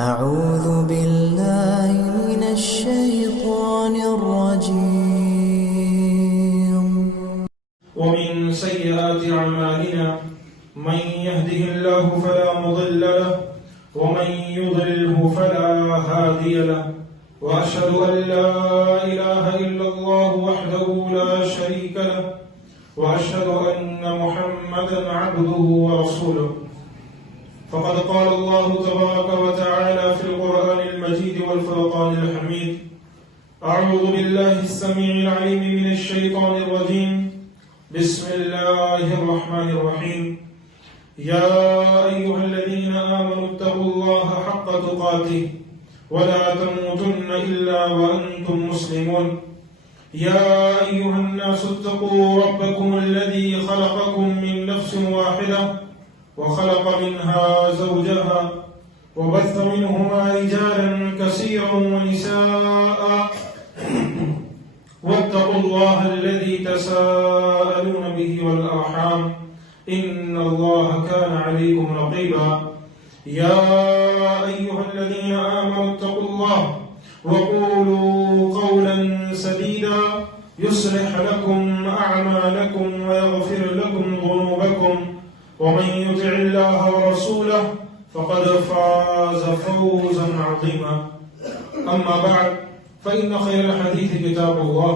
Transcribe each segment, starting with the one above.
أعوذ بالله من الشيطان الرجيم. ومن سيئات أعمالنا من يهده الله فلا مضل له ومن يضلله فلا هادي له وأشهد أن لا إله إلا الله وحده لا شريك له وأشهد أن محمدا عبده ورسوله. فقد قال الله تبارك وتعالى في القرآن المجيد والفرقان الحميد: أعوذ بالله السميع العليم من الشيطان الرجيم. بسم الله الرحمن الرحيم. يا أيها الذين آمنوا اتقوا الله حق تقاته ولا تموتن إلا وأنتم مسلمون. يا أيها الناس اتقوا ربكم الذي خلقكم من نفس واحدة وخلق منها زوجها وبث منهما رجالا كثيرا ونساء واتقوا الله الذي تساءلون به والأرحام إن الله كان عليكم رقيبا. يا أيها الذين آمنوا اتقوا الله وقولوا قولا سديدا يصلح لكم أعمالكم ويغفر لكم ذنوبكم ومن يطع الله ورسوله فقد فاز فوزا عظيما. أما بعد فإن خير الحديث كتاب الله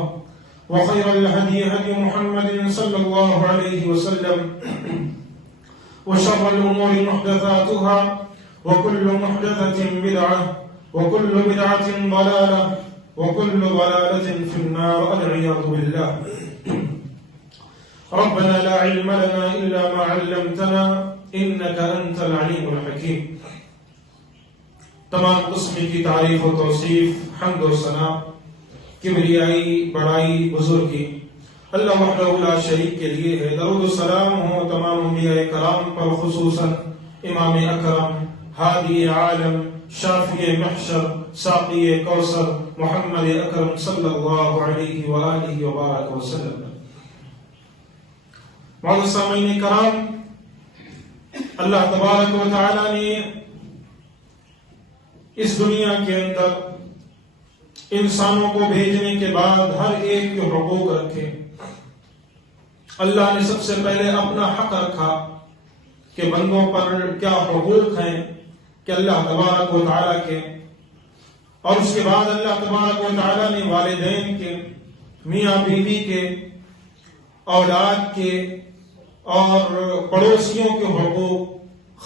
وخير الهدي هدي محمد صلى الله عليه وسلم وشر الأمور محدثاتها وكل محدثة بدعة وكل بدعة ضلالة وكل ضلالة في النار والعياذ بالله. ربنا لا علم لنا إلا ما علمتنا إنك أنت العليم الحكيم. تمام قسم کی تعریف و توصیف، حمد و ثنا، کبریائی، بڑائی، بزرگی اللہ وحدہ لا شریک کے لیے ہے. درود و سلام ہو تمام انبیاء کرام پر، خصوصاً امام اکرم، ہادی عالم، شافی محشر، ساقی کوثر محمد اکرم صلی اللہ علیہ وآلہ وبارک وسلم. معزز سامعین کرام، اللہ تبارک و تعالی نے اس دنیا کے اندر انسانوں کو بھیجنے کے بعد ہر ایک کے حقوق رکھے. اللہ نے سب سے پہلے اپنا حق رکھا کہ بندوں پر کیا حقوق ہیں کہ اللہ تبارک و تعالی کے، اور اس کے بعد اللہ تبارک و تعالی نے والدین کے، میاں بیوی کے، اولاد کے اور پڑوسیوں کے حقوق،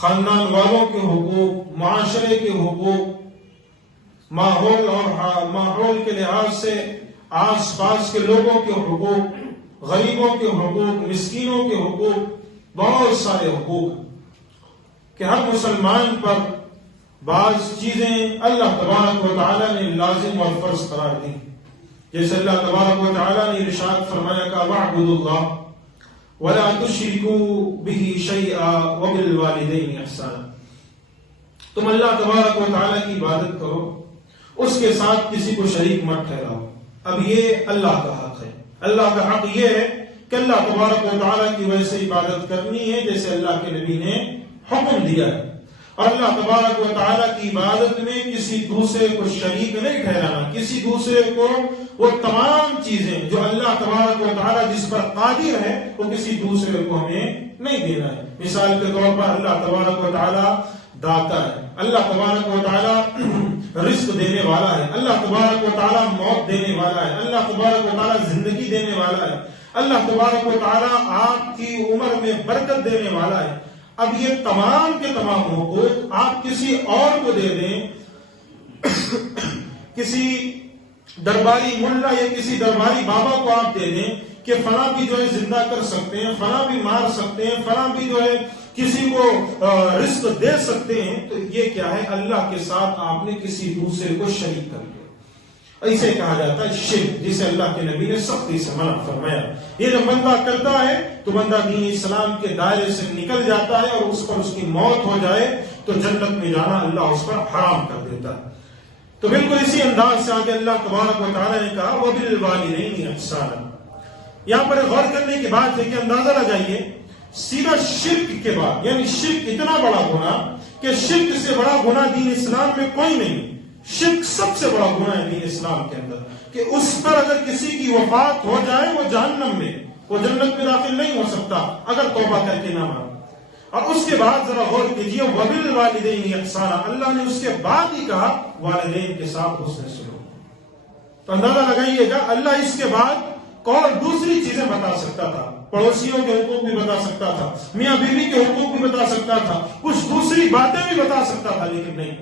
خاندان والوں کے حقوق، معاشرے کے حقوق، ماحول کے لحاظ سے آس پاس کے لوگوں کے حقوق، غریبوں کے حقوق، مسکینوں کے حقوق، بہت سارے حقوق کہ ہر مسلمان پر بعض چیزیں اللہ تبارک و تعالی نے لازم اور فرض قرار دی. جیسے اللہ تبارک و تعالی نے ارشاد فرمایا کہ وَاعْبُدُوا اللَّهَ وَلَا تُشْرِكُوا بِهِ شَيْئًا وَبِالْوَالِدَيْنِ إِحْسَانًا. تم اللہ تبارک و تعالی کی عبادت کرو، اس کے ساتھ کسی کو شریک مت ٹھہراؤ. اب یہ اللہ کا حق ہے. اللہ کا حق یہ ہے کہ اللہ تبارک و تعالی کی وجہ سے عبادت کرنی ہے جیسے اللہ کے نبی نے حکم دیا ہے. اور اللہ تبارک و تعالی کی عبادت میں کسی دوسرے کو شریک نہیں ٹھہرانا، کسی دوسرے کو وہ تمام چیزیں جو اللہ تبارک و تعالی جس پر قادر ہے وہ کسی دوسرے کو ہمیں نہیں دینا ہے. مثال کے طور پر اللہ تبارک و تعالی داتا ہے، اللہ تبارک و تعالی رزق دینے والا ہے، اللہ تبارک و تعالی موت دینے والا ہے، اللہ تبارک و تعالی زندگی دینے والا ہے، اللہ تبارک و تعالی آپ کی عمر میں برکت دینے والا ہے. اب یہ تمام کے تمام حقوق آپ کسی اور کو دے دیں، کسی درباری ملا یا کسی درباری بابا کو آپ دے دیں کہ فلاں بھی جو ہے زندہ کر سکتے ہیں، فلاں بھی مار سکتے ہیں، فلاں بھی جو ہے کسی کو رزق دے سکتے ہیں، تو یہ کیا ہے؟ اللہ کے ساتھ آپ نے کسی دوسرے کو شریک کر لیا. اسے کہا جاتا ہے شرک، جسے اللہ کے نبی نے سختی سے منع فرمایا. یہ جب بندہ کرتا ہے تو بندہ دین اسلام کے دائرے سے نکل جاتا ہے اور اس پر اس کی موت ہو جائے تو جنت میں جانا اللہ اس پر حرام کر دیتا ہے. تو بالکل اسی انداز سے آگے اللہ تبارک و تعالی نے کہا وَبِالْوَالِدَيْنِ إِحْسَانًا. یہاں پر غور کرنے کی بات ہے کہ اندازہ لگائیے، سیدھا شرک کے بعد، یعنی شرک اتنا بڑا ہونا کہ شرک سے بڑا گناہ دین اسلام میں کوئی نہیں. شرک سب سے بڑا گناہ ہے دین اسلام کے اندر، کہ اس پر اگر کسی کی وفات ہو جائے وہ جہنم میں، وہ جنت میں داخل نہیں ہو سکتا اگر توبہ کر کے نہ مانے. اور اس کے بعد ذرا غور کیجیے، وَبِالْوَالِدَيْنِ احسانا، اللہ نے اس کے بعد ہی کہا والدین کے ساتھ حسن سلوک. تو اندازہ لگائیے گا اللہ اس کے بعد اور دوسری چیزیں بتا سکتا تھا، پڑوسیوں کے حقوق بھی بتا سکتا تھا، میاں بیوی کے حقوق بھی بتا سکتا تھا، کچھ دوسری باتیں بھی بتا سکتا تھا، لیکن نہیں.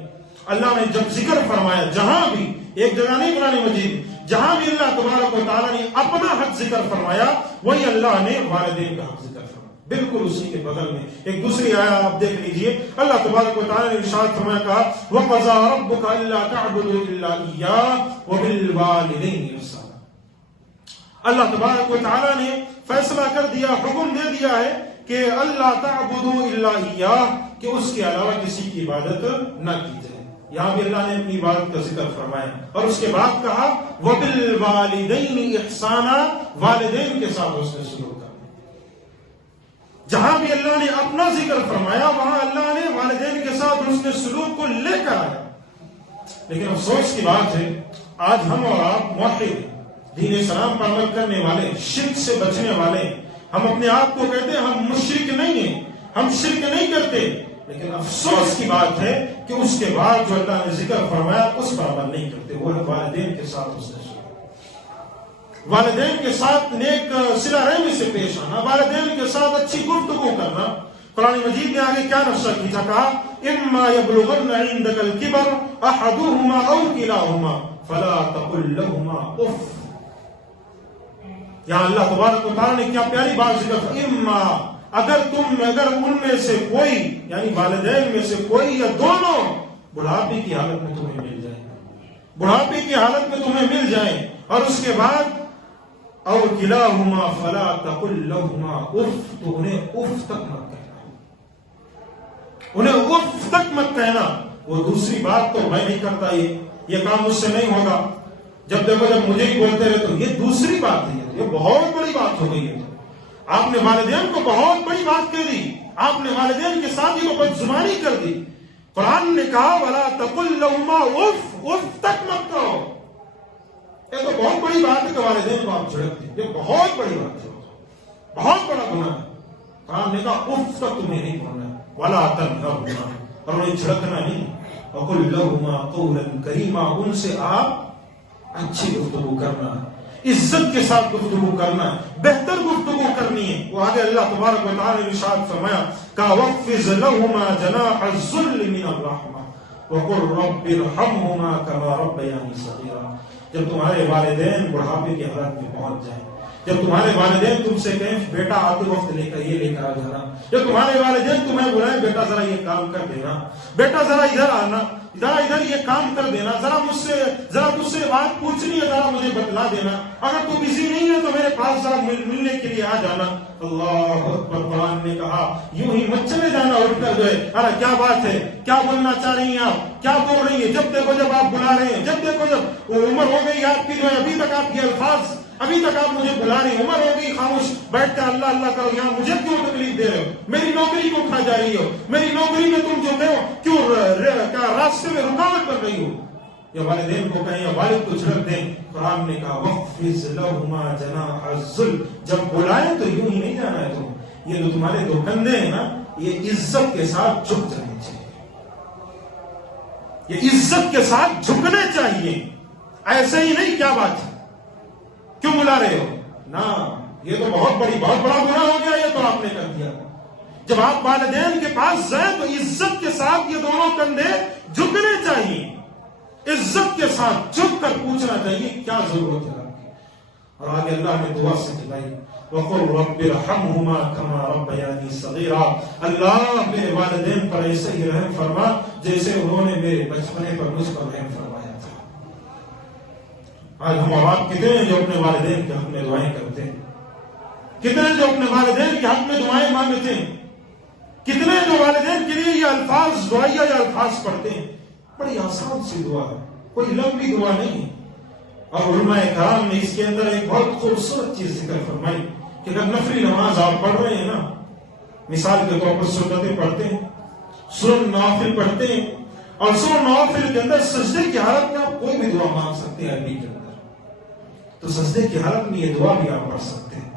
اللہ نے جب ذکر فرمایا، جہاں بھی، ایک جگہ نہیں قرآن مجید، جہاں بھی اللہ تبارک و تعالیٰ نے اپنا حق ذکر فرمایا، وہی اللہ نے والدین کا حق ذکر فرمایا. بالکل اسی کے بغل میں ایک دوسری آیا آپ دیکھ لیجئے، اللہ تبارک و تعالیٰ نے ارشاد فرمایا، کہا وَقَضَىٰ رَبُّكَ أَلَّا تَعْبُدُوا إِلَّا إِيَّاهُ وَبِالْوَالِدَيْنِ إِحْسَانًا. اللہ تبارک و تعالیٰ نے فیصلہ کر دیا، حکم دے دیا ہے کہ اللہ تعبدوا الا اياه، کہ اس کے علاوہ کسی کی عبادت نہ کی جائے. یہاں بھی اللہ نے اپنی عبادت کا ذکر فرمایا اور اس کے بعد کہا وبالوالدین احسانا، والدین کے ساتھ حسن سلوک کرنا. جہاں بھی اللہ نے اپنا ذکر فرمایا وہاں اللہ نے والدین کے ساتھ حسن سلوک کو لے کر آیا. لیکن افسوس کی بات ہے، آج ہم اور آپ موحد، دین اسلام پر عمل کرنے والے، شرک سے بچنے والے، ہم اپنے آپ کو کہتے ہیں ہم مشرک نہیں ہیں، ہم شرک نہیں کرتے، لیکن افسوس کی بات ہے کہ اس کے بعد جو اللہ نے ذکر فرمایا اس پر عمل نہیں کرتے. وہ ہے والدین کے ساتھ حسن سلوک، والدین کے ساتھ نیک صلہ رحمی سے پیش آنا، والدین کے ساتھ اچھی گفتگو کرنا. قرآن مجید نے آگے کیا نقشہ کھینچا، کہا اما یبلغن عندک الکبر احدہما او کلاہما فلا تقل لہما اف. یہاں اللہ تبارک و تعالیٰ نے کیا پیاری بات ذکر کی، اما، اگر ان میں سے کوئی، یعنی والدین میں سے کوئی یا دونوں بڑھاپے کی حالت میں تمہیں مل جائیں، بڑھاپے کی حالت میں تمہیں مل جائیں، اور اس کے بعد او کلاہما فلا تقل لہما اف، تو انہیں اف تک مت کہنا، انہیں اف تک مت کہنا. وہ دوسری بات تو میں نہیں کرتا، یہ کام مجھ سے نہیں ہوگا، جب دیکھو جب مجھے ہی بولتے رہے، تو یہ دوسری بات ہے، یہ بہت بڑی بات ہو گئی ہے. آپ نے والدین کو بہت بڑی بات کہہ دی، آپ نے والدین کے ساتھ ہی بدزبانی کر دی. قرآن نے کہا وَلَا تَقُلْ لَهُمَا اُف، اف تک مت کہو. یہ تو بہت بڑی بات ہے کہ والدین کو آپ جھڑکتے ہیں، یہ بہت بڑی بات ہے، بہت بڑا گناہ ہے. قرآن نے کہا اف تک تمہیں نہیں پڑھنا ہے، وَلَا تَنْهَرْهُمَا، اور انہیں جھڑکنا نہیں. وَقُلْ لَهُمَا قَوْلًا كَرِيمًا، ان سے آپ اچھی گفتگو کرنا، عزت کے ساتھ گفتگو کرنا، بہتر گفتگو کرنی ہے. وہ آگے اللہ تبارک و تعالی نے ارشاد فرمایا کہ وَخْفِضْ لَهُمَا جَنَاحَ الذُّلِّ مِنَ الرَّحْمَةِ وَقُلْ رَبِّ ارْحَمْهُمَا كَمَا رَبَّيَانِي صَغِيرًا. جب تمہارے والدین بڑھاپے کی حالت میں پہنچ جائیں، جب تمہارے والدین تم سے کہیں بیٹا آتے وقت لے کر یہ لے کر آ جانا، جب تمہارے والدین تمہیں بلائیں بیٹا ذرا یہ کام کر دینا، بیٹا ذرا ادھر آنا، ذرا ادھر یہ کام کر دینا، ذرا تجھ سے بات پوچھنی ہے، ذرا مجھے بتلا دینا، اگر تو بزی نہیں ہے تو میرے پاس ذرا ملنے کے لیے آ جانا. اللہ اکبر. قرآن نے کہا یوں ہی مت چلے جانا اٹھ کر گئے، ارے کیا بات ہے، کیا بولنا چاہ رہی ہیں آپ، کیا بول رہی ہیں، جب دیکھو جب آپ بلا رہے ہیں، جب دیکھو جب وہ عمر ہو گئی آپ کی جو ہے، ابھی تک آپ کے الفاظ، ابھی تک آپ مجھے بلا رہی، عمر ہو گئی، خاموش بیٹھ کر اللہ اللہ کرو، یہاں مجھے کیوں تکلیف دے رہے ہو، میری نوکری کو کھا جا رہی ہو، میری نوکری میں تم جو ہو کیوں راستے میں رکاوٹ کر رہی ہو. یا والدین کو کہیں یا والد کو جھڑک دیں. قرآن نے کہا وَخْفِضْ لَهُمَا جَنَاحَ الذُّلِّ، جب بلائیں تو یوں ہی نہیں جانا ہے تم. یہ جو تمہارے دو کندھے ہیں نا، یہ عزت کے ساتھ جھک جانے چاہیے، یہ عزت کے ساتھ جھکنے چاہیے، ایسے ہی نہیں. کیا بات ہے، کیوں بلا رہے ہو، نا یہ تو بہت بڑا گناہ ہو گیا، یہ تو آپ نے کر دیا. جب آپ والدین کے پاس جائیں تو عزت کے ساتھ یہ دونوں کندھے جھکنے چاہیے، عزت کے ساتھ جھک کر پوچھنا چاہیے کیا ضرورت ہے آپ کی. اور آگے اللہ نے دعا سے دلائی وَقُلْ رَبِّ ارْحَمْهُمَا كَمَا رَبَّيَانِي صَغِيرًا. اللہ میرے والدین پر ایسے ہی رحم فرما جیسے انہوں نے میرے بچپنے پر مجھ پر رحم فرمایا تھا. آج ہم اور آپ کتنے جو اپنے والدین کے حق میں دعائیں کرتے ہیں، کتنے جو اپنے والدین کے حق میں دعائیں مانگتے ہیں، کتنے جو والدین کے لیے یہ الفاظ دعائیہ یا الفاظ پڑھتے ہیں. بڑی آسان سی دعا ہے، کوئی لمبی دعا نہیں ہے. اور علماء کرام نے اس کے اندر ایک بہت خوبصورت چیز ذکر فرمائی کہ اگر نفلی نماز آپ پڑھ رہے ہیں نا، مثال کے طور پر سنتیں پڑھتے ہیں، سورہ نوافل پڑھتے ہیں اور سورہ نوافل کے اندر سجدے کی حالت میں آپ کوئی بھی دعا مانگ سکتے ہیں عربی کے اندر، تو سجدے کی حالت میں یہ دعا بھی آپ پڑھ سکتے ہیں۔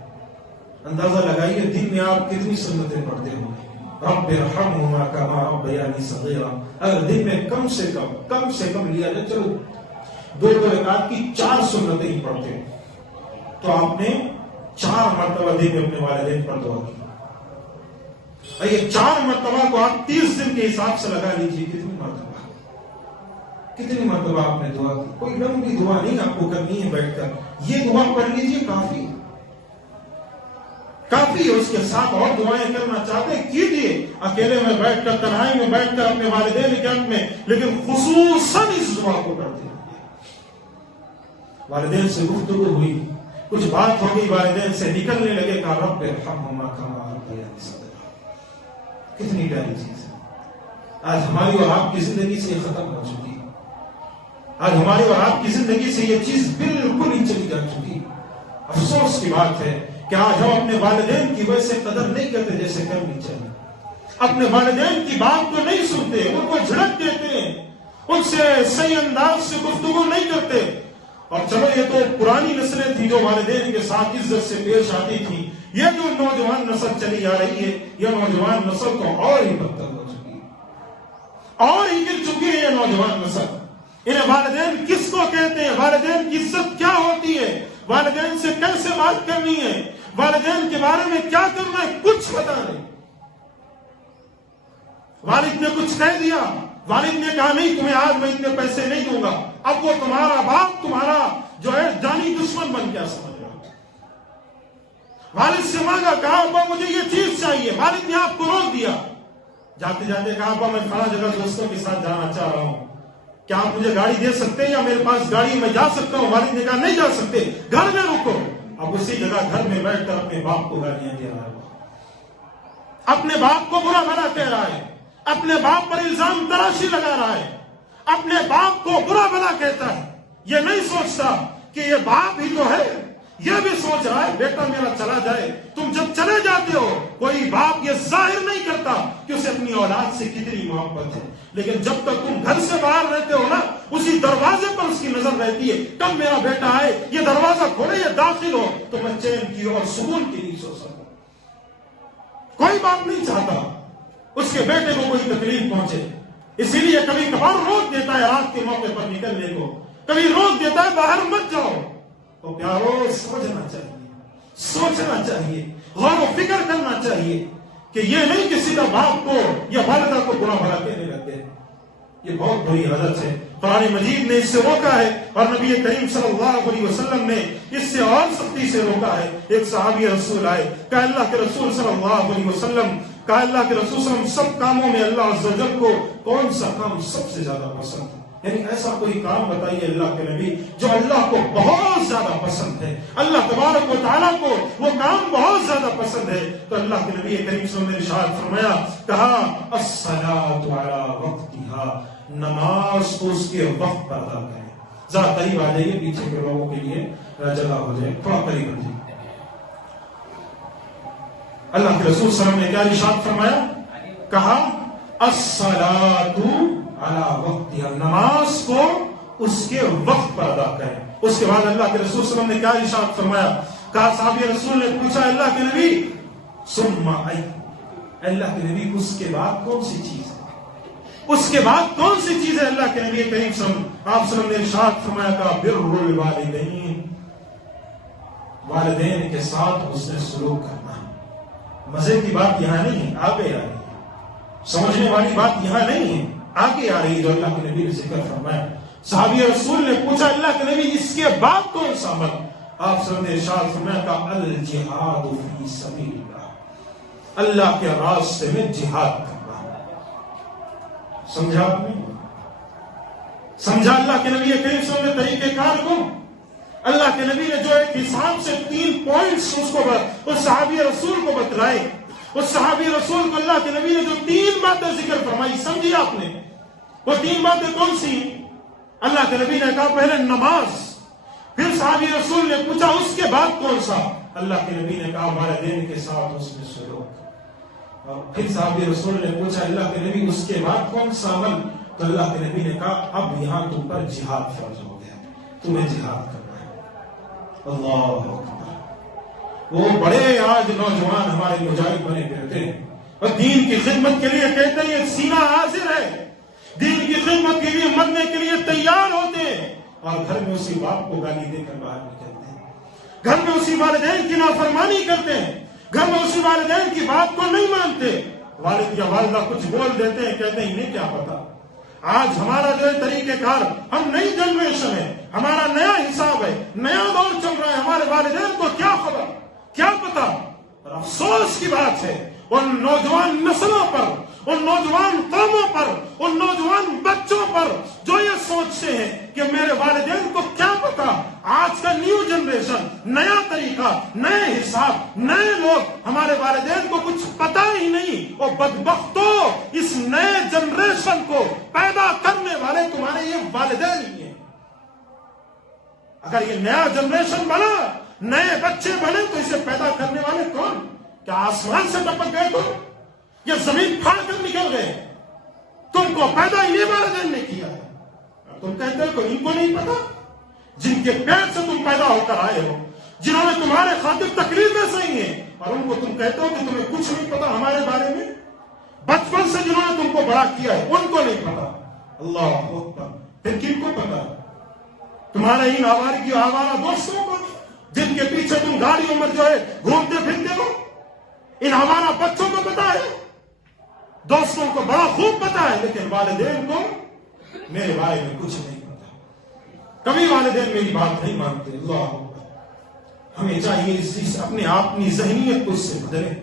اندازہ لگائیے دن میں آپ کتنی سنتیں پڑھتے ہوں گے۔ رب ارحمہما کما ربیانی صغیرا، اگر دن میں کم سے کم لیا جائے، چلو 2 رکعت کی 4 سنتیں ہی پڑھتے ہیں، تو آپ نے 4 مرتبہ دن میں اپنے والدین پر دعا کی۔ یہ 4 مرتبہ کو آپ 30 دن کے حساب سے لگا لیجیے، کتنی مرتبہ آپ نے دعا کی۔ کوئی لمبی دعا نہیں آپ کو کرنی ہے، بیٹھ کر یہ دعا پڑھ لیجیے، کافی ہے۔ اس کے ساتھ اور دعائیں کرنا چاہتے ہیں کیجیے، اکیلے میں بیٹھ کر، تنہائی میں بیٹھ کر اپنے والدین کے حق میں، لیکن خصوصاً اس دعا کو کرتے ہیں۔ والدین سے گفتگو ہوئی، کچھ بات ہو گئی، والدین سے نکلنے لگے، کہا رب ارحمہما کما ربیانی صغیرا۔ کتنی پیاری چیز ہے۔ آج ہماری اور آپ کی زندگی سے یہ ختم ہو چکی ہے، آج ہماری اور آپ کی زندگی سے یہ چیز بالکل ہی چلی جا چکی۔ افسوس کی بات ہے کہ آج ہم اپنے والدین کی وجہ سے قدر نہیں کرتے جیسے کرنی چاہیے، اپنے والدین کی بات کو نہیں سنتے، ان کو جھڑک دیتے ہیں، ان سے صحیح انداز سے گفتگو نہیں کرتے۔ اور چلو یہ تو پرانی نسلیں تھی جو والدین کے ساتھ عزت سے پیش آتی تھی، یہ جو نوجوان نسل چلی آ رہی ہے، یہ نوجوان نسل تو اور ہی بدتر ہو چکی ہے، اور ہی گر چکی ہے یہ نوجوان نسل۔ انہیں والدین کس کو کہتے ہیں، والدین کی عزت کیا ہوتی ہے، والدین سے کیسے بات کرنی ہے، والدین کے بارے میں کیا کرنا ہے، کچھ پتا نہیں۔ والد نے کچھ کہہ دیا، والد نے کہا نہیں تمہیں آج میں اتنے پیسے نہیں دوں گا، اب وہ تمہارا باپ تمہارا جو ہے جانی دشمن بن گیا، سمجھ رہا۔ والد سے مانگا، کہا ابا مجھے یہ چیز چاہیے، والد نے آپ کو روک دیا۔ جاتے جاتے کہا ابا میں فلاں جگہ دوستوں کے ساتھ جانا چاہ رہا ہوں، کیا آپ مجھے گاڑی دے سکتے ہیں، یا میرے پاس گاڑی میں جا سکتا ہوں؟ والد نے کہا نہیں جا سکتے، گھر میں رکو۔ اب اسی جگہ گھر میں بیٹھ کر اپنے باپ کو گالیاں دے رہا ہے، اپنے باپ کو برا بھلا کہہ رہا ہے، اپنے باپ پر الزام تراشی لگا رہا ہے، اپنے باپ کو برا بھلا کہتا ہے۔ یہ نہیں سوچتا کہ یہ باپ ہی تو ہے، یہ بھی سوچ رہا ہے بیٹا میرا چلا جائے۔ تم جب چلے جاتے ہو کوئی باپ یہ ظاہر نہیں کرتا کہ اسے اپنی اولاد سے کتنی محبت ہے، لیکن جب تک تم گھر سے باہر رہتے ہو نا، اسی دروازے پر اس کی نظر رہتی ہے، کب میرا بیٹا آئے، یہ دروازہ کھولے، یہ داخل ہو تو میں چین کی اور سکون کی نہیں سو سکوں۔ کوئی باپ نہیں چاہتا اس کے بیٹے کو کوئی تکلیف پہنچے، اسی لیے کبھی کبھار روک دیتا ہے رات کے موقع پر نکلنے کو، کبھی روک دیتا ہے باہر مت جاؤ۔ تو پیارو سمجھنا چاہیے، سوچنا چاہیے، غور و فکر کرنا چاہیے کہ یہ نہیں کہ سیدھا باپ کو یا والدہ کو برا بھلا کہنے لگتے ہیں، یہ بہت بڑی عادت ہے۔ قرآن مجید نے اس سے روکا ہے، اور نبی کریم صلی اللہ علیہ وسلم نے اس سے اور سختی سے روکا ہے۔ ایک صحابی رسول آئے، کہا اللہ کے رسول صلی اللہ علیہ وسلم، اللہ کے رسول صلی اللہ علیہ وسلم سب کاموں میں اللہ عز و جل کو کون سا کام سب سے زیادہ پسند ہے؟ یعنی ایسا کوئی کام بتائیے اللہ کے نبی جو اللہ کو بہت زیادہ پسند ہے، اللہ تبارک و تعالیٰ کو وہ کام بہت زیادہ پسند ہے۔ تو اللہ کے نبی کریم صلی اللہ علیہ وسلم نے ارشاد فرمایا، کہا الصلاۃ علی وقتہا، نماز کو اس کے وقت پر ادا کریں۔ ذرا قریب آ جائیے، پیچھے کے لوگوں کے لیے جگہ ہو جائے، تھوڑا قریب آ جائیے۔ اللہ کے رسول صلی اللہ علیہ وسلم نے کیا ارشاد فرمایا؟ کہا الصلاۃ علی وقتہا، نماز کو اس کے وقت پر ادا کریں۔ اس کے بعد اللہ کے رسول صلی اللہ علیہ وسلم نے کیا ارشاد فرمایا؟ کہا صحابی رسول نے پوچھا اللہ کے نبی ثم ای، اللہ کے نبی اس کے بعد کون سی چیز ہے؟ اس کے بعد کون سی چیز ہے؟ اللہ کے نبی کریم صلی اللہ علیہ وسلم نے ارشاد فرمایا، کہا بر الوالدین، والدین کے ساتھ حسن سلوک کرنا۔ مزے کی بات یہاں نہیں ہے، آگے آ رہی ہے، سمجھنے والی بات یہاں نہیں ہے، آگے آ رہی ہے جو اللہ کے نبی نے ذکر فرمایا۔ صحابی رسول نے پوچھا اللہ کے نبی اس کے بعد کون سا عمل؟ آپ صلی اللہ علیہ وسلم نے ارشاد فرمایا، کہا الجہاد فی سبیل اللہ، اللہ کے راستے میں جہاد کرنا۔ سمجھا آپ نے؟ سمجھا اللہ کے نبی کریم صلی اللہ علیہ وسلم نے طریقہ کار کو؟ اللہ کے نبی نے جو ایک حساب سے 3 پوائنٹس اس صحابی رسول کو بتلائے، اس صحابی رسول کو اللہ کے نبی نے جو 3 باتیں ذکر فرمائی، سمجھی آپ نے؟ وہ 3 باتیں کون سی؟ اللہ کے نبی نے کہا پہلے نماز، پھر صحابی رسول نے پوچھا اس کے بعد کون سا؟ اللہ کے نبی نے کہا والدین کے ساتھ حسن سلوک، اور پھر صحابی رسول نے پوچھا اللہ کے نبی اس کے بعد کون سا عمل؟ تو اللہ کے نبی نے کہا اب یہاں تم پر جہاد فرض ہو گیا، تمہیں جہاد کرنا ہے۔ اللہ اکبر۔ وہ بڑے آج نوجوان ہمارے مجاہد بنے پھرتے ہیں اور دین کی خدمت کے لیے کہتے ہیں یہ سینہ حاضر ہے، دین کی خدمت کے لیے مرنے کے لیے تیار ہوتے ہیں، اور گھر میں اسی باپ کو گالی دے کر باہر نکلتے ہیں، گھر میں اسی والدین کی نافرمانی کرتے ہیں، گھر میں اسی والدین کی بات کو نہیں مانتے، والد یا والدہ کچھ بول دیتے ہیں، کہتے ہیں انہیں کیا پتا۔ آج ہمارا جو طریقہ کار، ہم نئی جنریشن ہے، ہمارا نیا حساب ہے، نیا دور چل رہا ہے، ہمارے والدین کو کیا خبر، کیا پتا۔ اور افسوس کی بات ہے ان نوجوان نسلوں پر، ان نوجوان قوموں پر، ان نوجوان بچوں پر جو یہ سوچتے ہیں کہ میرے والدین کو کیا پتا۔ آج کا نیو جنریشن، نیا طریقہ، نئے حساب، نئے لوگ، ہمارے والدین کو کچھ پتا ہی نہیں۔ اور بدبختو، اس نئے جنریشن کو پیدا کرنے والے تمہارے یہ والدین ہی ہیں۔ اگر یہ نیا جنریشن بنا، نئے بچے بنے، تو اسے پیدا کرنے والے کون؟ کیا آسمان سے ٹپک گئے تم؟ یا زمین پھاڑ کر نکل گئے؟ تم کو پیدا انہیں والدین نے کیا ہے۔ تم کہتے ہو کہ ان کو نہیں پتا؟ جن کے پیٹ سے تم پیدا ہو کر آئے ہو، جنہوں نے تمہارے خاطر تکلیفیں سہی ہیں، اور ان کو تم کہتے ہو کہ تمہیں کچھ نہیں پتا ہمارے بارے میں؟ بچپن سے جنہوں نے تم کو بڑا کیا ہے ان کو نہیں پتا۔ اللہ اکبر۔ پھر کن کو پتا؟ تمہارے ان آوارہ دوستوں کو، جن کے پیچھے تم گاڑیوں میں جو ہے گھومتے پھرتے ہو، ان ہمارا بچوں کو پتا ہے، دوستوں کو بڑا خوب پتا ہے، لیکن والدین کو میرے بارے میں کچھ نہیں پتا۔ کبھی والدین میری بات نہیں مانتے۔ اللہ اکبر۔ ہمیں چاہیے اپنی ذہنیت کو اس سے بدلیں،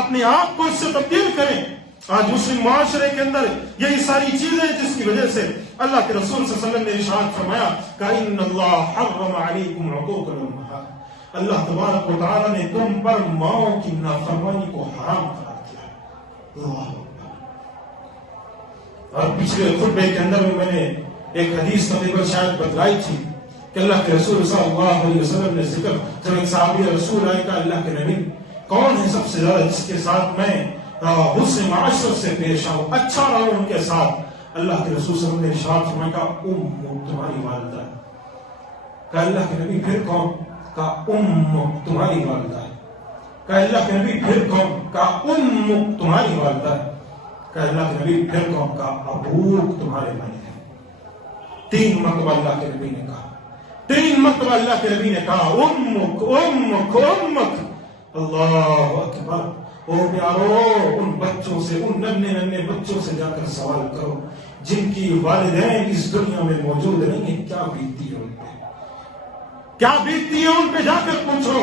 اپنے آپ کو اس سے تبدیل کریں۔ آج مسلم معاشرے کے اندر یہی ساری چیزیں جس کی وجہ سے اللہ کے رسول صلی اللہ علیہ وسلم نے ارشاد فرمایا کہ ان اللہ حرم علیکم عقوق الامہات، اللہ تبارک و تعالی نے تم پر ماؤں کی نافرمانی کو حرام قرار دیا۔ اللہ اور پچھلے خطبے کے اندر میں نے ایک حدیث تقریباً شاید بتلائی تھی کہ اللہ کے رسول صلی اللہ علیہ وسلم نے ذکر، جب ایک صحابی رسول آئے کہ اللہ کے نبی کون ہے سب سے زیادہ جس کے ساتھ میں حسن معاشرت سے پیش آؤں، اچھا رہوں ان کے ساتھ؟ اللہ کے رسول صلی اللہ علیہ وسلم نے ارشاد فرمایا کہ تمہاری والدہ۔ کہ اللہ کے نبی پھر کون؟ کہ تمہاری والدہ ہے۔ کہ اللہ کے نبی پھر کون؟ کہ تمہاری والدہ ہے۔ کہ اللہ کے نبی پھر کون؟ کا ابوک تمہارے بھائی ہے۔ 3 مرتبہ اللہ کے نبی نے کہا، 3 مرتبہ اللہ کے نبی نے کہا امک امک امک۔ اللہ اکبر۔ او پیارو، ان بچوں سے، ان ننھے بچوں سے جا کر سوال کرو جن کی والدین اس دنیا میں موجود نہیں ہیں، کیا بیتتی ہے ان پہ، کیا بیتتی ہے ان پہ، جا کر پوچھو۔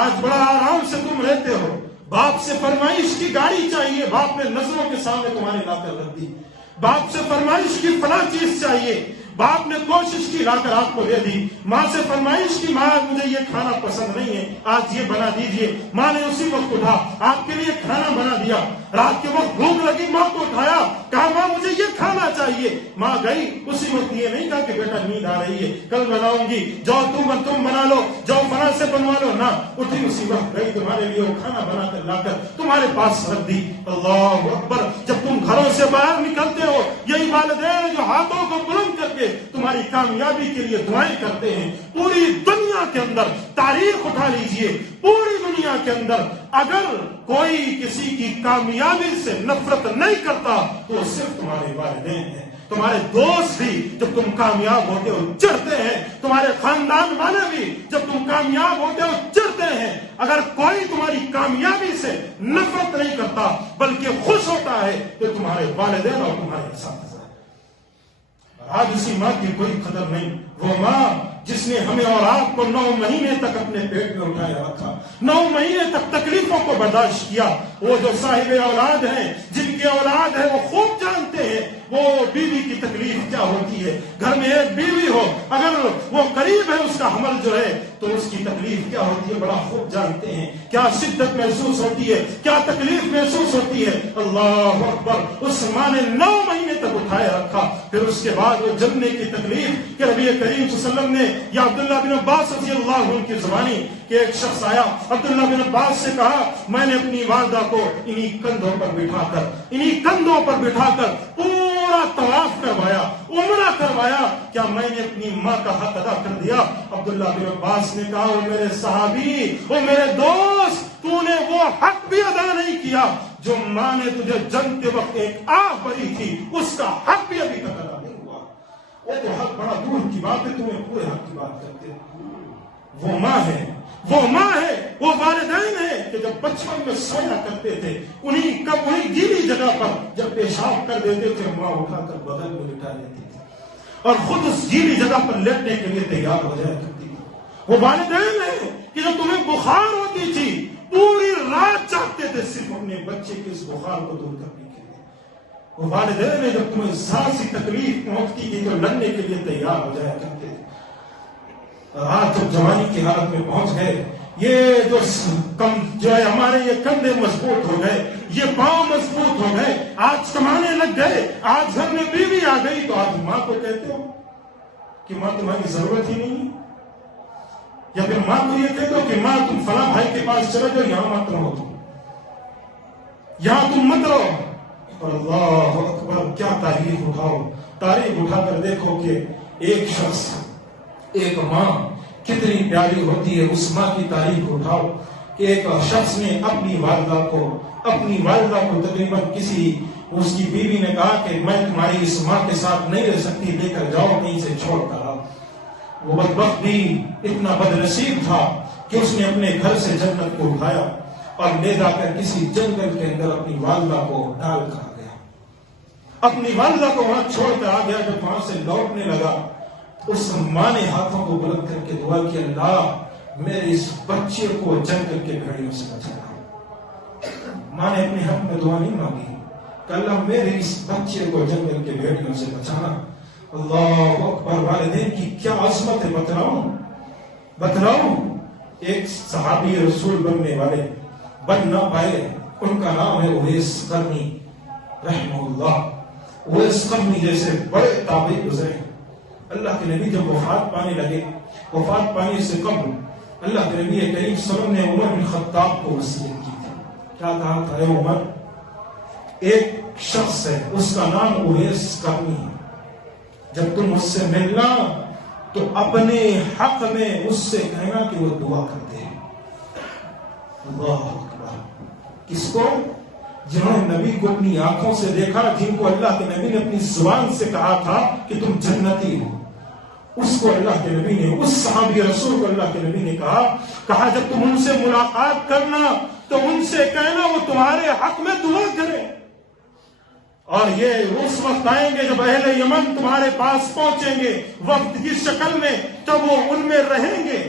آج بڑا آرام سے تم رہتے ہو، باپ سے فرمائش کی گاڑی چاہیے، باپ نے نظروں کے سامنے تمہارے لا کر رکھ دی۔ باپ سے فرمائش کی فلاں چیز چاہیے، باپ نے کوشش کی لا کر آپ کو دے دی۔ ماں سے فرمائش کی، ماں مجھے یہ کھانا پسند نہیں ہے، آج یہ بنا دیجئے۔ ماں نے اسی وقت اٹھا آپ کے لیے کھانا بنا دیا۔ رات کے وقت بھوک لگی، ماں کو اٹھایا، کہا ماں مجھے یہ کھانا چاہیے۔ ماں گئی، اسی وقت یہ نہیں کہا کہ بیٹا نیند آ رہی ہے کل بناؤں گی، جاؤ تم بنا لو، جاؤ فلاں سے بنوا لو، نہ، اٹھی اسی وقت گئی تمہارے لیے وہ کھانا بنا کر لا کر تمہارے پاس رکھ دی۔ اللہ اکبر۔ جب تم گھروں سے باہر نکلتے ہو، یہی والدین جو ہاتھوں کو بلند کر کے تمہاری کامیابی کے لیے دعائیں کرتے ہیں۔ پوری دنیا کے اندر تاریخ اٹھا لیجئے، پوری دنیا کے اندر اگر کوئی کسی کی کامیابی سے نفرت نہیں کرتا تو وہ صرف تمہارے والدین ہیں۔ تمہارے دوست بھی جب تم کامیاب ہوتے ہو چڑھتے ہیں، تمہارے خاندان والے بھی جب تم کامیاب ہوتے ہو چڑھتے ہیں۔ اگر کوئی تمہاری کامیابی سے نفرت نہیں کرتا بلکہ خوش ہوتا ہے تو تمہارے والدین اور تمہارے اساتذہ۔ آج اسی ماں کی کوئی قدر نہیں، وہ ماں جس نے ہمیں اور آپ کو 9 مہینے تک اپنے پیٹ میں اٹھایا رکھا، 9 مہینے تک تکلیفوں کو برداشت کیا۔ وہ جو صاحب اولاد ہیں، جن کے اولاد ہیں، وہ خوب جانتے ہیں وہ بیوی کی تکلیف کیا ہوتی ہے. گھر میں ایک بیوی ہو, اگر وہ قریب ہے اس کا حمل جو ہے تو اس کی تکلیف کیا ہوتی ہے بڑا خوب جانتے ہیں. کیا شدت محسوس ہوتی ہے, کیا تکلیف محسوس ہوتی ہے. اللہ اکبر. اس ماں نے 9 مہینے تک اٹھائے رکھا. پھر اس کے بعد وہ جننے کی تکلیف کہ نبی کریم صلی اللہ علیہ وسلم نے یا عبداللہ بن عباس رضی اللہ عنہ کی زبانی کہ ایک شخص آیا, عبداللہ بن عباس سے کہا میں نے اپنی والدہ کو انہی کندھوں پر بٹھا کر پورا طواف کروایا, عمرہ کروایا, کیا میں نے اپنی ماں کا حق ادا کر دیا؟ عبداللہ بن عباس نے کہا, وہ میرے صحابی, وہ میرے دوست, تو نے وہ حق بھی ادا نہیں کیا جو ماں نے تجھے جنگ کے وقت ایک آہ بھری تھی, اس کا حق بھی ابھی تک ادا نہیں ہوا. وہ تو حق بڑا دور کی بات ہے, تمہیں پورے حق کی بات کرتے. وہ ماں ہے, وہ والدین ہے کہ جب بچپن میں سویا کرتے تھے انہیں گیلی جگہ پر جب پیشاب کر دیتے تھے ماں اٹھا کر بغل میں لٹا دیتی تھی اور خود اس گیلی جگہ پر لیٹنے کے لیے تیار ہو جایا کرتی تھی. وہ والدین ہے کہ جب تمہیں بخار ہوتی تھی پوری رات جاگتے تھے صرف اپنے بچے کے اس بخار کو دور کرنے کے لیے. وہ والدین ہے جب تمہیں ذرا سی تکلیف پہنچتی تھی تو لڑنے کے لیے تیار ہو جایا کرتے تھے. آج جب جوانی کی حالت میں پہنچ گئے, یہ جو ہے ہمارے یہ کندھے مضبوط ہو گئے, یہ پاؤں مضبوط ہو گئے, آج کمانے لگ گئے, آج گھر میں بیوی آ گئی تو آج ماں کو کہتے ہو کہ ماں تمہاری ضرورت ہی نہیں, یا پھر ماں کو یہ کہتے ہو کہ ماں تم فلاں بھائی کے پاس چلے جاؤ, یہاں مت رہو, یہاں تم مت رہو. اور اللہ اکبر, کیا تاریخ اٹھا کر دیکھو کہ ایک شخص, ایک ماں کتنی پیاری ہوتی ہے. اس ماں کی تاریخ اٹھاؤ کہ ایک شخص نے اپنی والدہ کو تقریباً اس کی بیوی نے کہا کہ میں تمہاری اس ماں کے ساتھ نہیں رہ سکتی, لے کر جاؤ, کہیں سے چھوڑ کر آؤ. وہ بدبخت بھی اتنا بدنصیب تھا کہ اس نے اپنے گھر سے جنت کو اٹھایا اور لے جا کر کسی جنگل کے اندر اپنی والدہ کو ڈال کر آ گیا. اپنی والدہ کو وہاں چھوڑ کر آ گیا. جب وہاں سے لوٹنے لگا اس ماں نے ہاتھوں کو بلند کر کے دعا کی, اللہ میرے اس بچے کو جنگل کے بھیڑیوں سے بچانا. ماں نے اپنے حق میں دعا نہیں مانگی کہ اللہ میرے اس بچے کو جنگل کے بھیڑیوں سے بچانا. اللہ اکبر. والدین کی کیا عظمت ہے بتلاؤں. ایک صحابی رسول بننے والے بن نہ پائے, ان کا نام ہے اویس قرنی رحمہ اللہ. اویس قرنی جیسے بڑے تابعی گزرے. اللہ کے نبی جب وفات پانے لگے, وفات پانے سے قبل اللہ کے نبی کریم صلی اللہ علیہ وسلم نے عمر بن خطاب کو وصیت کی تھی. کیا کہا تھا, اے عمر, ایک شخص ہے اس کا نام اویس قرنی ہے, جب تم اس سے ملنا تو اپنے حق میں اس سے کہنا کہ وہ دعا کرتے ہیں. اللہ اکبر. کس کو؟ جنہوں نے نبی کو اپنی آنکھوں سے دیکھا, جن کو اللہ کے نبی نے اپنی زبان سے کہا تھا کہ تم جنتی ہو, اس کو اللہ کے نبی نے, اس صحابی رسول کو اللہ کے نبی نے کہا جب تم ان سے ملاقات کرنا تو ان سے کہنا وہ تمہارے حق میں دعا کرے. اور یہ اس وقت آئیں گے جب اہل یمن تمہارے پاس پہنچیں گے وقت کی شکل میں, تب وہ ان میں رہیں گے.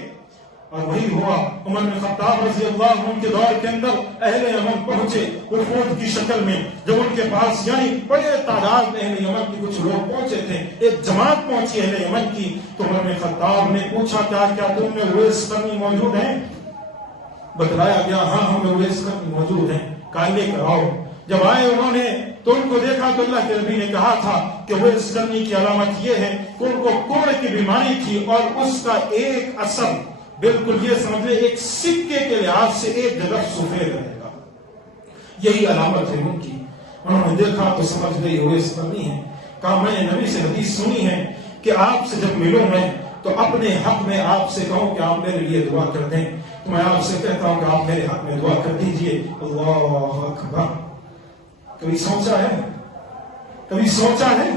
اور وہی ہوا. عمر بن خطاب رضی اللہ عنہ کے دور کے اندر اہل یمن پہنچے وفود کی شکل میں. جب ان کے پاس یعنی بڑے تعداد میں اہل یمن کی کچھ لوگ پہنچے تھے, ایک جماعت پہنچی اہل یمن کی, تو عمر بن خطاب نے پوچھا کیا تم میں اویس قرنی موجود ہیں؟ بتلایا گیا ہاں ہم میں اویس قرنی موجود ہیں. کہا لے کر آؤ. جب آئے انہوں نے تو ان کو دیکھا تو اللہ کے نبی نے کہا تھا کہ اویس قرنی کی علامت یہ ہے کہ ان کو کوڑے کی بیماری تھی اور اس کا ایک اثر بالکل یہ سمجھ لیں ایک سکے کے لحاظ سے ایک جگہ سفید رہے گا, یہی علامت ہے ان کی. انہوں نے دیکھا تو سمجھ گئی اویس قرنی ہے. کہا میں نے نبی سے حدیث سنی ہے کہ آپ سے جب ملوں میں تو اپنے حق میں آپ سے کہوں کہ آپ میرے لیے دعا کر دیں, تو میں آپ سے کہتا ہوں کہ آپ میرے حق میں دعا کر دیجئے. اللہ اکبر. کبھی سوچا ہے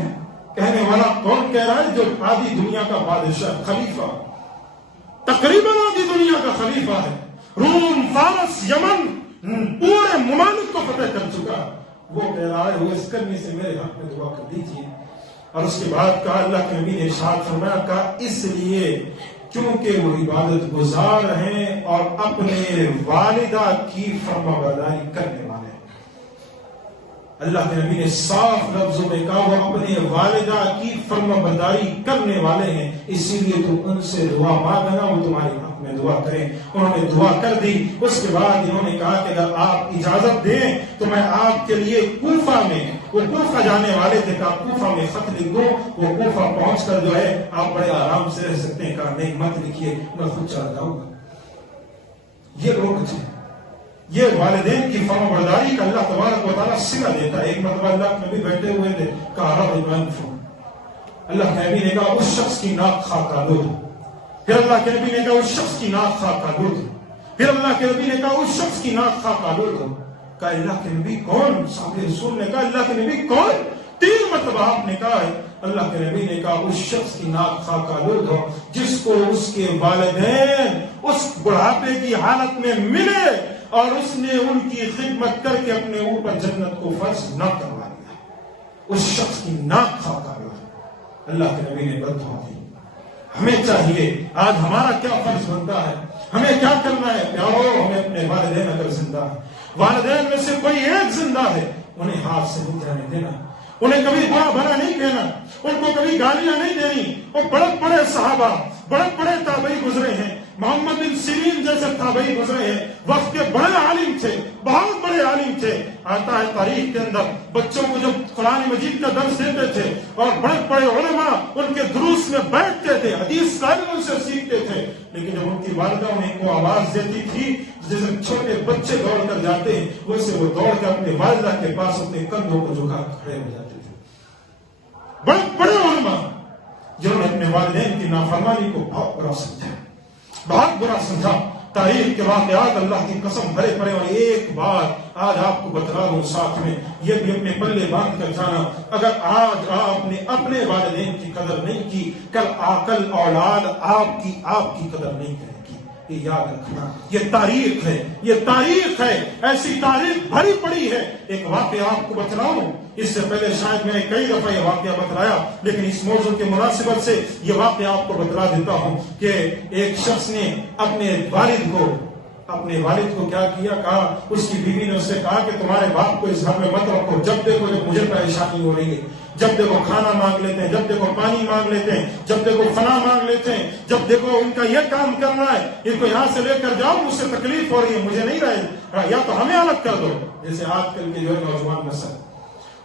کہنے والا کون کہہ رہا ہے؟ جو آدھی دنیا کا بادشاہ, خلیفہ, تقریباً آدھی دنیا کا خلیفہ ہے, روم, فارس, یمن, پورے ممالک کو فتح کر چکا, وہ کہہ رہا ہے اویس قرنی سے میرے حق میں دعا کر دیجیے. اور اس کے بعد کہا اللہ کے نبی نے ارشاد فرمایا, کہا اس لیے کیونکہ وہ عبادت گزار ہیں اور اپنے والدہ کی فرمانبرداری کرنے والے ہیں. اللہ کے نبی نے صاف لفظوں میں کہا وہ اپنے والدہ کی فرما برداری کرنے والے ہیں، اسی لیے تو ان سے دعا مانگنا، وہ تمہارے حق میں دعا کریں۔ انہوں نے دعا کر دی۔ اس کے بعد انہوں نے کہا کہ اگر آپ اجازت دیں تو میں آپ کے لیے کوفہ میں، وہ کوفہ جانے والے تھے، کہا کوفہ میں خط لکھ دو، وہ کوفہ پہنچ کر جو ہے آپ بڑے آرام سے رہ سکتے ہیں۔ کہا نہیں مت لکھیے، میں خود چلا جاؤں گا۔ یہ لوگ اچھے، یہ والدین کی فرما برداری کا اللہ تبارک و تعالیٰ صلہ دیتا ہے۔ ایک مرتبہ اللہ کے نبی بیٹھے ہوئے تھے، کہا رب ابراہیم فون، اللہ کے نبی نے کہا اس شخص کی ناک خاک کا دودھ، پھر اللہ کے نبی نے کہا اس شخص کی ناک خاک کا دودھ، پھر اللہ کے نبی نے کہا اس شخص کی ناک خاک کا دودھ۔ کہا اللہ کے نبی کون؟ صحابہ رسول نے کہا اللہ کے نبی کون؟ 3 مرتبہ آپ نے کہا ہے۔ اللہ کے نبی نے کہا اس شخص کی ناک خاک کا دودھ ہو جس کو اس کے والدین اس بڑھاپے کی حالت میں ملے اور اس نے ان کی خدمت کر کے اپنے اوپر جنت کو فرض نہ کروا دیا، اس شخص کی ناک خاک کا دودھ۔ اللہ کے نبی نے بددعا دی۔ ہمیں چاہیے آج ہمارا کیا فرض بنتا ہے، ہمیں کیا کرنا ہے؟ پیارو، ہمیں اپنے والدین اگر زندہ ہے، والدین میں سے کوئی ایک زندہ ہے، انہیں ہاتھ سے نہیں جانے دینا، انہیں کبھی برا بھلا نہیں کہنا، ان کو کبھی گالیاں نہیں دینی۔ اور بڑے بڑے صحابہ، بڑے بڑے تابعی گزرے ہیں، محمد بن سیرین جیسے تابعی گزرے ہیں، وقت کے بڑے عالم تھے، بہت بڑے عالم تھے۔ آتا ہے تاریخ کے اندر بچوں کو جب قرآن مجید کا درس دیتے تھے اور بڑے بڑے علماء ان کے دروس میں بیٹھتے تھے، حدیث قائم ان سے سیکھتے تھے، لیکن جب ان کی والدہ انہیں کو آواز دیتی تھی جیسے چھوٹے بچے دوڑ کر جاتے ہیں، ویسے وہ دوڑ کر اپنے والدہ کے پاس اپنے کندھوں کو جھکا کھڑے ہو جاتے تھے۔ بڑے بڑے علماء جنہوں نے اپنے والدین کی نافرمانی کو بہت برا سمجھا، بہت برا سمجھا۔ تاریخ کے واقعات اللہ کی قسم بھرے پڑے، اور ایک بات آج آپ کو بتلا دوں ساتھ میں، یہ بھی اپنے پلے باندھ کر جانا، اگر آج آپ نے اپنے والدین کی قدر نہیں کی، کل اولاد آپ کی قدر نہیں کرے گی۔ یہ یاد رکھنا، یہ تاریخ ہے، یہ تاریخ ہے، ایسی تاریخ بھری پڑی ہے۔ ایک واقعہ آپ کو بتلاؤں، اس سے پہلے شاید میں نے کئی دفعہ یہ واقعہ بتلایا، لیکن اس موضوع کے مناسبت سے یہ واقعہ آپ کو بتلا دیتا ہوں کہ ایک شخص نے اپنے والد کو کیا کیا، کہا اس کی بیوی نے اس سے کہا کہ تمہارے باپ کو اس گھر میں مت رکھو، جب دیکھو جب مجھے پریشانی ہو رہی ہے، جب دیکھو کھانا مانگ لیتے ہیں، جب دیکھو پانی مانگ لیتے ہیں، جب دیکھو فنا مانگ لیتے ہیں، جب دیکھو ان کا یہ کام کرنا ہے، ان کو یہاں سے لے کر جاؤ، مجھ سے تکلیف ہو رہی ہے، مجھے نہیں رہے، یا تو ہمیں الگ کر دو۔ جیسے آج کل کے جو ہے نوجوان نسل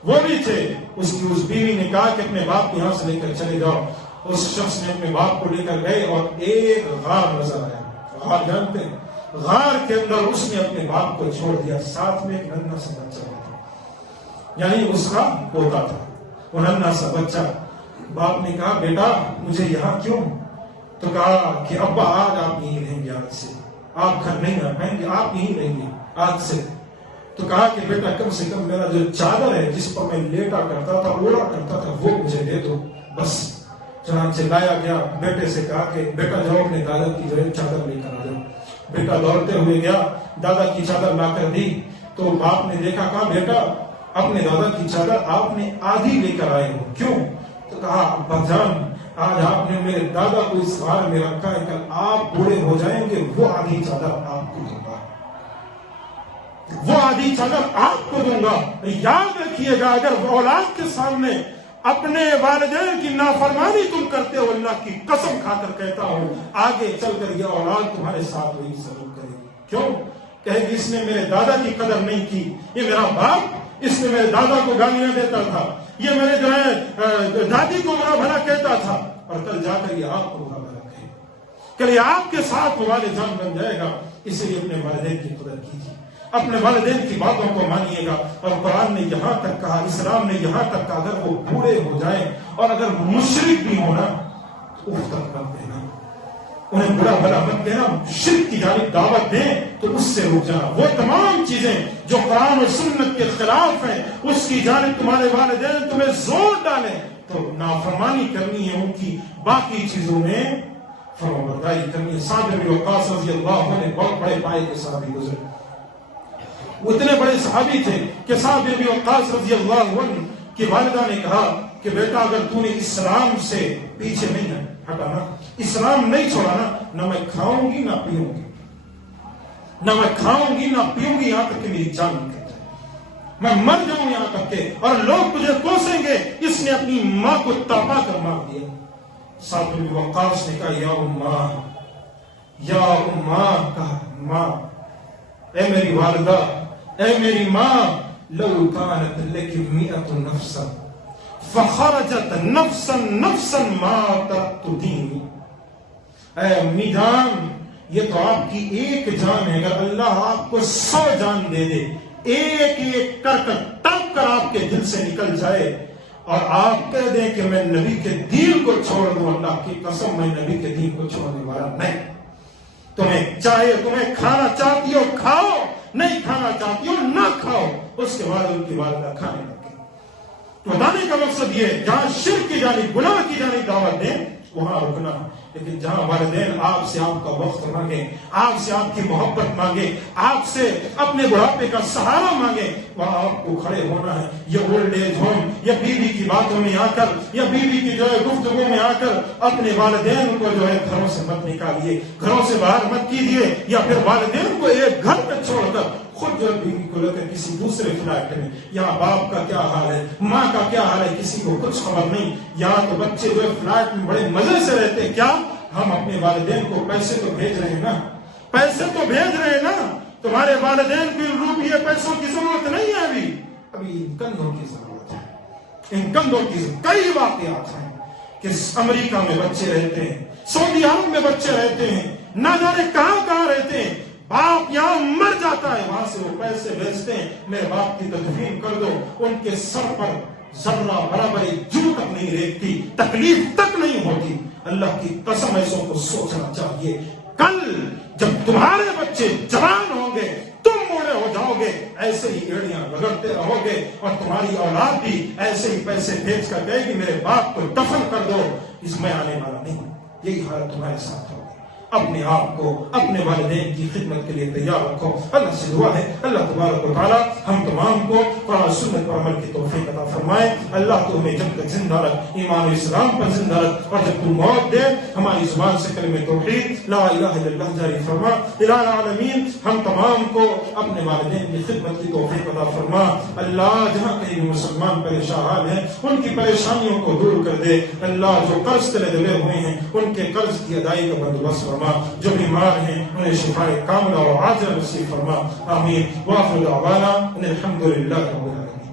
وہ بھی تھے، اس بیوی نے کہا کہ اپنے باپ کو یہاں سے لے کر چلے جاؤ۔ اس شخص نے اپنے باپ کو لے کر گئے اور ایک غار نظر آیا، غار جانتے ہیں، غار کے اندر اس نے اپنے باپ کو چھوڑ دیا، ساتھ میں ایک ننھا سا بچہ تھا، یعنی اس کا پوتا تھا، وہ ننھا سا بچہ۔ باپ نے کہا بیٹا مجھے یہاں کیوں؟ تو کہا کہ ابا آج آپ یہیں رہیں گے، آج سے آپ گھر نہیں آ پائیں گے، آپ یہیں رہیں گے آج سے۔ تو کہا کہ بیٹا کم سے کم میرا جو چادر ہے جس پر میں لیٹا کرتا تھا، اوڑا کرتا تھا، وہ مجھے دے دو بس۔ چنانچہ لایا گیا، بیٹے سے کہا کہ بیٹا جاؤ اپنے دادا کی جو ہے چادر لے کر آ جاؤ۔ بیٹا دوڑتے ہوئے گیا، دادا کی چادر لا کر دی، تو باپ نے دیکھا، کہا بیٹا اپنے دادا کی چادر آپ نے آدھی لے کر آئے ہو، کیوں؟ تو کہا ابا جان آج آپ نے میرے دادا کو اس غار میں رکھا ہے، کل آپ بوڑھے ہو جائیں گے، وہ آدھی چادر آپ کو دوں گا، وہ آدھی چادر آپ کو دوں گا۔ یاد رکھیے گا، اگر اولاد کے سامنے اپنے والدین کی نافرمانی تم کرتے ہو، اللہ کی قسم کھا کر کہتا ہوں آگے چل کر یہ اولاد تمہارے ساتھ وہی سلوک کرے گی۔ کیوں؟ کہے گی اس نے میرے دادا کی قدر نہیں کی، یہ میرا باپ، اس نے میرے دادا کو گالیاں دیتا تھا، یہ میرے جو ہے دادی کو برا بھلا کہتا تھا، اور کل جا کر یہ آپ کو برا بھلا کہے گا، کل یہ آپ کے ساتھ والدین بن جائے گا۔ اسی لیے اپنے والدین کی قدر کیجیے، اپنے والدین کی باتوں کو مانیے گا۔ اور قرآن نے یہاں تک کہا، اسلام نے یہاں تک کہا اگر وہ بوڑھے ہو جائیں اور اگر مشرک بھی ہونا تو اف تک مت دینا، انہیں برا بھلا مت کہنا، شرک کی جانب دعوت دیں تو اس سے رک جانا۔ وہ تمام چیزیں جو قرآن اور سنت کے خلاف ہیں اس کی جانب تمہارے والدین تمہیں زور ڈالیں تو نافرمانی کرنی ہے ان کی، باقی چیزوں میں فرمانبرداری کرنی ہے۔ سعد بن وقاص رضی اللہ عنہ نے بہت بڑے پائے کے صحابی گزرے، وہ اتنے بڑے صحابی تھے کہ سعد بن وقاص رضی اللہ عنہ کی والدہ نے کہا کہ بیٹا اگر تو نے اسلام سے پیچھے نہیں ہٹانا، اسلام نہیں چھوڑانا، نہ میں کھاؤں گی نہ پیوں گی، نہ میں کھاؤں گی نہ پیوں گی، یہاں تک کہ میری جان نکل جائے۔ میں مر جاؤں یہاں تک کہ اور لوگ تجھے کوسیں گے اس نے اپنی ماں کو تاپا کر مار دیا. سعد بن وقاص نے کہا یا اماں کہا ماں، اے میری والدہ، اے میری ماں، لو كانت لك 100 نفسا فخرجت نفسا ما تدين. اے امی جان، یہ تو آپ کی ایک جان ہے، اگر اللہ آپ کو 100 جان دے دے، ایک ایک کر ٹپ کر آپ کے دل سے نکل جائے اور آپ کہہ دیں کہ میں نبی کے دین کو چھوڑ دوں، اللہ کی قسم میں نبی کے دین کو چھوڑنے والا نہیں. تمہیں کھانا چاہتی ہو کھاؤ، نہیں کھانا چاہتی ہو نہ کھاؤ. اس کے بعد ان کی والدہ کھانے لگی. بتانے کا مقصد یہ، جہاں شرک کی جانب، گناہ کی جانب دعوت دیں وہاں رکنا، لیکن جہاں والدین آپ سے آپ کا وقت مانگے، آپ سے آپ کی محبت مانگے، آپ سے اپنے بڑھاپے کا سہارا مانگے، وہاں آپ کو کھڑے ہونا ہے. یہ اولڈ ایج ہوم یا بیوی کی باتوں میں آ کر یا بیوی کی جو ہے گفتگو میں آ کر اپنے والدین کو جو ہے گھروں سے مت نکالیے، گھروں سے باہر مت کیجیے، یا پھر والدین کو ایک گھر میں چھوڑ کر خود جو بیوی کو لے کر کسی دوسرے فلیٹ میں. یہاں باپ کا کیا حال ہے، ماں کا کیا حال ہے، کسی کو کچھ خبر نہیں. یہاں تو بچے جو ہے فلیٹ میں بڑے مزے سے رہتے. کیا ہم اپنے والدین کو پیسے تو بھیج رہے ہیں نا، پیسے تو بھیج رہے ہیں نا. تمہارے والدین کو روپیے پیسوں کی ضرورت نہیں ہے، ابھی ان کندھوں کی ضرورت ہے. ان کندھوں کی کئی واقعات ہیں کہ امریکہ میں بچے رہتے ہیں، سعودی عرب میں بچے رہتے ہیں، نہ جانے کہاں رہتے ہیں. باپ یہاں مر جاتا ہے، وہاں سے وہ پیسے بھیجتے ہیں، میرے باپ کی تدفین کر دو. ان کے سر پر ذرہ برابر جو تک نہیں ریکتی، تکلیف تک نہیں ہوتی. اللہ کی قسم ایسوں کو سوچنا چاہیے. کل جب تمہارے بچے جوان ہوں گے، تم بوڑھے ہو جاؤ گے، ایسے ہی ایڑیاں رگڑتے رہو گے اور تمہاری اولاد بھی ایسے ہی پیسے بھیج کر کہے گی میرے باپ کو دفن کر دو، اس میں آنے والا نہیں. یہی حالت تمہارے ساتھ ہوگی. اپنے آپ کو اپنے والدین کی خدمت کے لیے تیار رکھو. اللہ سے دعا ہے اللہ تبارک و تعالی ہم تمام کو قرآن سنت پر عمل کی توفیق عطا فرمائے. اللہ تو ہمیں جب تک زندہ رکھ، ایمان و اسلام پر زندہ رکھ، اور جب تو موت دے ہماری زبان سے کلمہ توحید لا الہ الا اللہ جاری فرما. الہ العالمین ہم تمام کو اپنے والدین کی خدمت کی توفیق عطا فرما. اللہ جہاں کہیں بھی مسلمان پریشان ہیں ان کی پریشانیوں کو دور کر دے. اللہ جو قرض تلے دبے ہوئے ہیں ان کے قرض کی ادائی کا بندوبست فرما. جو بیمار ہیں انہیں شفائے کاملہ اور عاجلہ نصیب فرما. آمین. وآخر دعوانا ان الحمد للہ رب العالمین.